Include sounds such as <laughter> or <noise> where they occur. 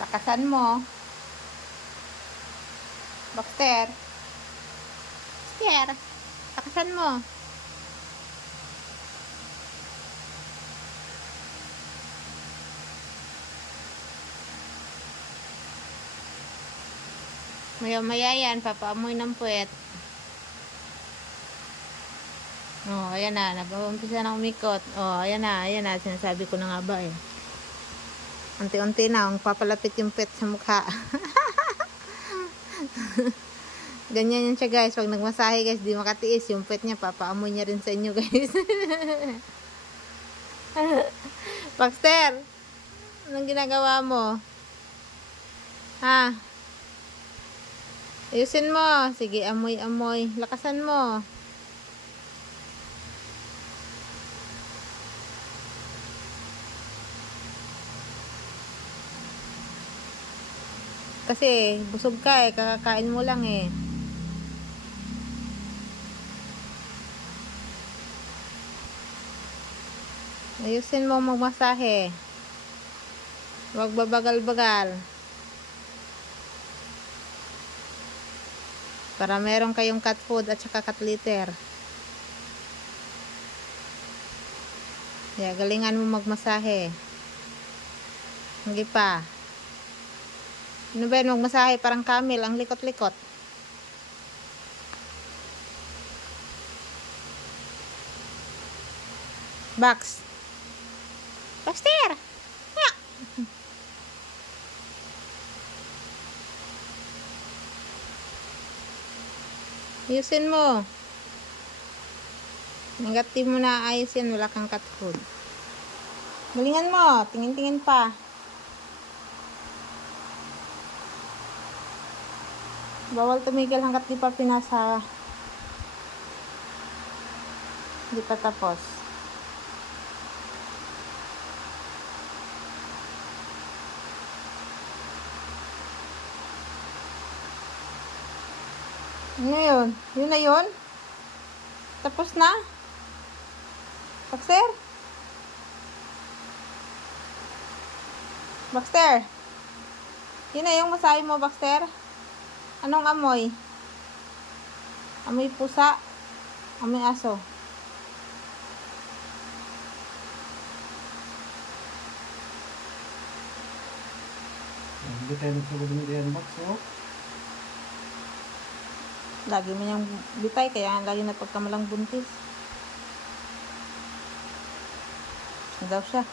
Lakasan mo. Baxter. Baxter. Lakasan mo. Maya maya yan, papaamoy ng puwet. Oh, ayan na, nag-uumpisa na umikot. Oh, ayan na, ayan na, sinasabi ko na nga ba eh. Unti-unti na, ang papalapit yung pet sa mukha. <laughs> Ganyan yan siya guys, pag nagmasahe guys, di makatiis, yung pet niya, papaamoy niya rin sa inyo guys. <laughs> Baxter, anong ginagawa mo? Ha? Ayusin mo. Sige, amoy-amoy. Lakasan mo. Kasi busog ka eh, kakakain mo lang eh. Ayusin mo magmasahe. Huwag babagal-bagal. Para meron kayong cat food at saka cat litter. Kaya galingan mo magmasahe. Hindi pa. Ano ba yun, magmasahe parang camel, ang likot-likot. Box. Baxter! Ya. Ayusin mo. Hanggat di mo na ayos yan, wala kang cat food. Galingan mo. Tingin-tingin pa. Bawal tumigil hanggat di pa pinasa. Di pa tapos. Ano yun? Na yun? Tapos na? Baxter? Baxter? Yun na yung masahe mo, Baxter? Anong amoy? Amoy pusa? Amoy aso? Hindi tayo nagsugod ng iyan box, oh. Lagi mo niyang bitay, kaya lagi na pagkamalang buntis. Daw siya?